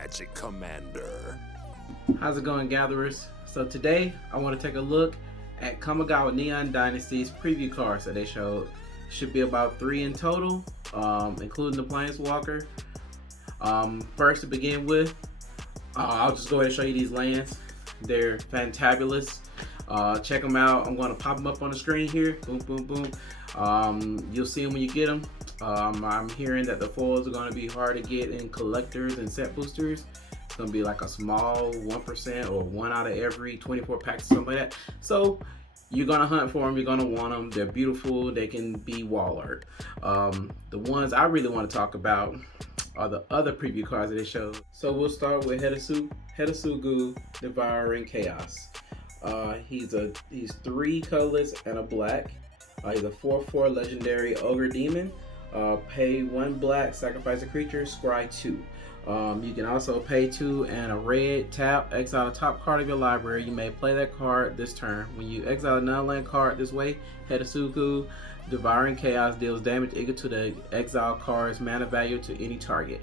Magic Commander. How's it going, gatherers? So today I want to take a look at Kamigawa Neon Dynasty's preview cards that they showed. Should be about 3 in total, including the planeswalker. First to begin with, I'll just go ahead and show you these lands. They're fantabulous. Check them out. I'm going to pop them up on the screen here. Boom, boom, boom. You'll see them when you get them. I'm hearing that the foils are going to be hard to get in collectors and set boosters. It's going to be like a small 1% or 1 out of every 24 packs, something like that. So you're going to hunt for them. You're going to want them. They're beautiful. They can be wall art. The ones I really want to talk about are the other preview cards that they showed. So we'll start with Hetasugu, Devouring Chaos. He's 3 colors and a black. He's a 4/4 legendary ogre demon. Pay 1 black, sacrifice a creature, scry 2. You can also pay 2 and a red, tap, exile the top card of your library. You may play that card this turn. When you exile a non-land card this way, Hetasugu, Devouring Chaos deals damage equal to the exile card's mana value to any target.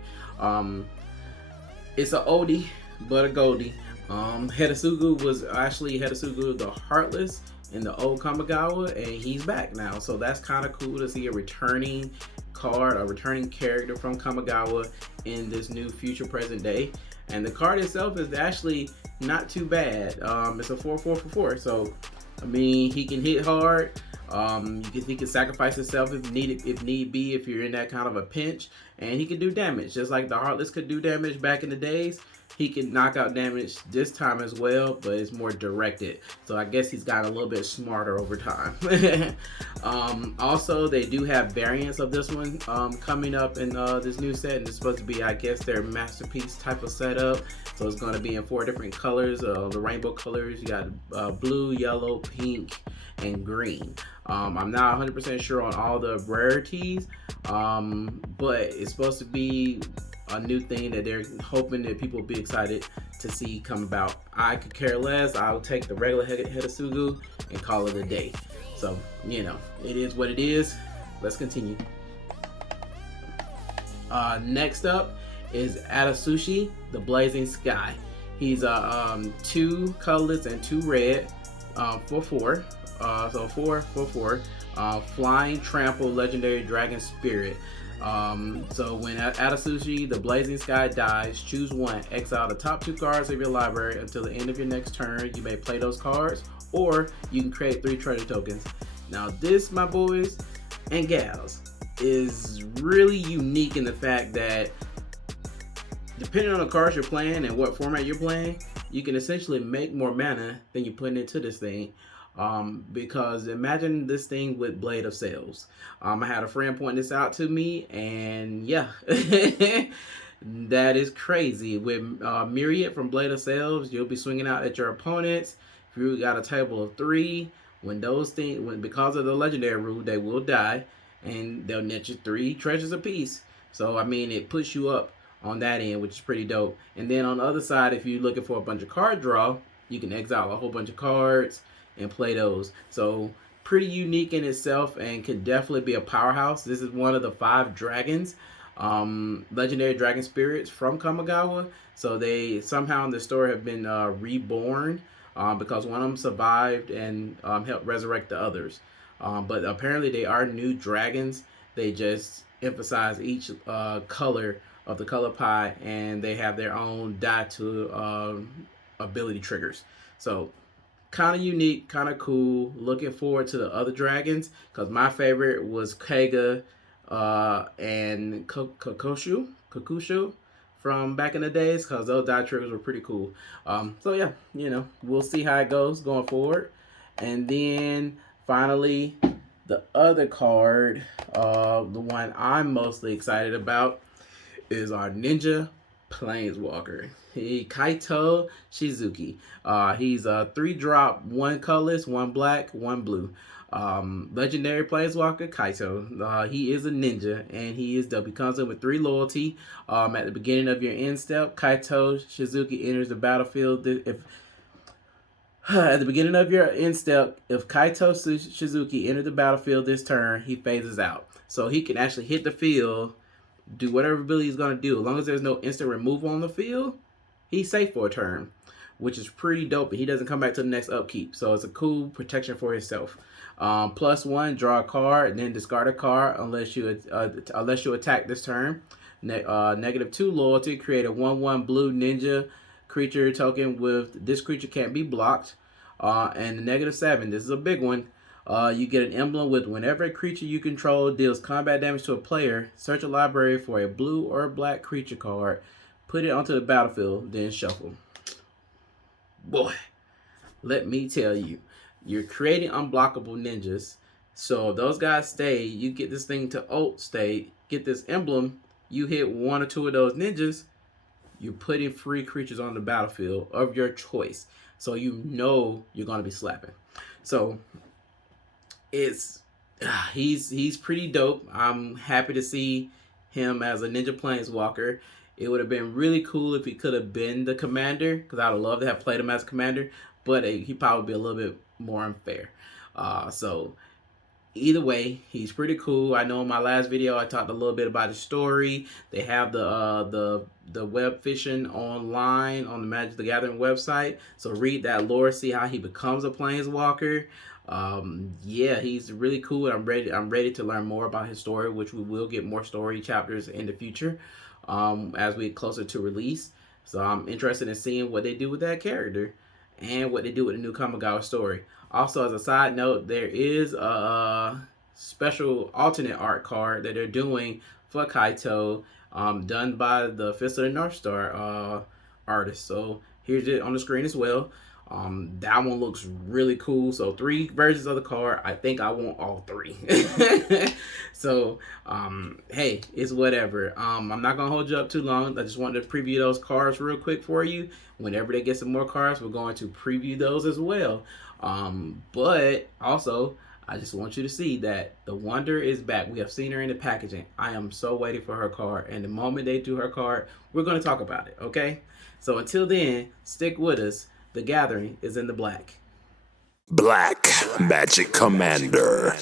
It's an oldie, but a goldie. Hetasugu was actually Hetasugu the Heartless in the old Kamigawa, and he's back now. So that's kind of cool to see a returning card, a returning character from Kamigawa in this new future present day. And the card itself is actually not too bad. It's a 4/4/4. So I mean, he can hit hard. He can sacrifice himself if need be, if you're in that kind of a pinch, and he can do damage just like the Heartless could do damage back in the days. He can knock out damage this time as well, but it's more directed. So I guess he's gotten a little bit smarter over time. Also, they do have variants of this one coming up in this new set, and it's supposed to be, I guess, their masterpiece type of setup. So it's going to be in 4 different colors, the rainbow colors. You got blue, yellow, pink, and green. I'm not 100% sure on all the rarities, but it's supposed to be a new thing that they're hoping that people will be excited to see come about. I could care less. I'll take the regular Hetasugu and call it a day. So, you know, it is what it is. Let's continue. Next up is Sushi, the Blazing Sky. He's 2 colorless and 2 red, 4/4. So 4/4. Flying Trample Legendary Dragon Spirit. So when Hetasugu, the Blazing Sky, dies, choose 1. Exile the top 2 cards of your library until the end of your next turn. You may play those cards, or you can create 3 treasure tokens. Now this, my boys and gals, is really unique in the fact that depending on the cards you're playing and what format you're playing, you can essentially make more mana than you put into this thing. Because imagine this thing with Blade of Sails. I had a friend point this out to me, and yeah, that is crazy. With Myriad from Blade of Sails, you'll be swinging out at your opponents. If you got a table of 3, when those things, because of the legendary rule, they will die, and they'll net you 3 treasures apiece. So I mean, it puts you up on that end, which is pretty dope. And then on the other side, if you're looking for a bunch of card draw, you can exile a whole bunch of cards and play those. So pretty unique in itself, and could definitely be a powerhouse. This is one of the 5 dragons, legendary dragon spirits from Kamigawa. So they somehow in the story have been reborn because one of them survived and helped resurrect the others. But apparently they are new dragons. They just emphasize each color of the color pie, and they have their own die to ability triggers. So kind of unique, kind of cool. Looking forward to the other dragons, because my favorite was Kaiga and Kakushu from back in the days, because those die triggers were pretty cool. So yeah, you know, we'll see how it goes going forward. And then finally, the other card, the one I'm mostly excited about, is our Ninja Planeswalker. Kaito Shizuki. He's a 3-drop, 1 colorless, 1 black, 1 blue. Legendary Planeswalker Kaito. He is a ninja, and he comes in with 3 loyalty. At the beginning of your end step, Kaito Shizuki enters the battlefield. At the beginning of your end step, if Kaito Shizuki enters the battlefield this turn, he phases out. So he can actually hit the field do whatever ability he's going to do. As long as there's no instant removal on the field, he's safe for a turn, which is pretty dope. He doesn't come back to the next upkeep, so it's a cool protection for himself. +1, draw a card, then discard a card unless you attack this turn. -2 loyalty, create a 1/1 blue ninja creature token with this creature can't be blocked. And -7, this is a big one. You get an emblem with whenever a creature you control deals combat damage to a player, search a library for a blue or a black creature card, put it onto the battlefield, then shuffle. Boy, let me tell you, you're creating unblockable ninjas. So if those guys stay, you get this thing to ult state, get this emblem, you hit 1 or 2 of those ninjas, you're putting free creatures on the battlefield of your choice. So you know you're going to be slapping. So he's pretty dope. I'm happy to see him as a ninja planeswalker. It would have been really cool if he could have been the commander, because I would love to have played him as commander, but he probably be a little bit more unfair. So either way, he's pretty cool. I know in my last video I talked a little bit about his story. They have the web fishing online on the Magic the Gathering website. So read that lore, see how he becomes a planeswalker. Yeah, he's really cool. I'm ready to learn more about his story, which we will get more story chapters in the future as we get closer to release. So I'm interested in seeing what they do with that character and what they do with the new Kamigawa story. Also, as a side note, there is a special alternate art card that they're doing for Kaito, done by the Fist of the North Star artist. So here's it on the screen as well. That one looks really cool. So 3 versions of the card. I think I want all 3. So hey, it's whatever. I'm not gonna hold you up too long. I just wanted to preview those cards real quick for you. Whenever they get some more cards, we're going to preview those as well. But also, I just want you to see that the Wonder is back. We have seen her in the packaging. I am so waiting for her card, and the moment they do her card, we're going to talk about it, okay? So until then, stick with us. The Gathering is in the black. Black Magic Commander.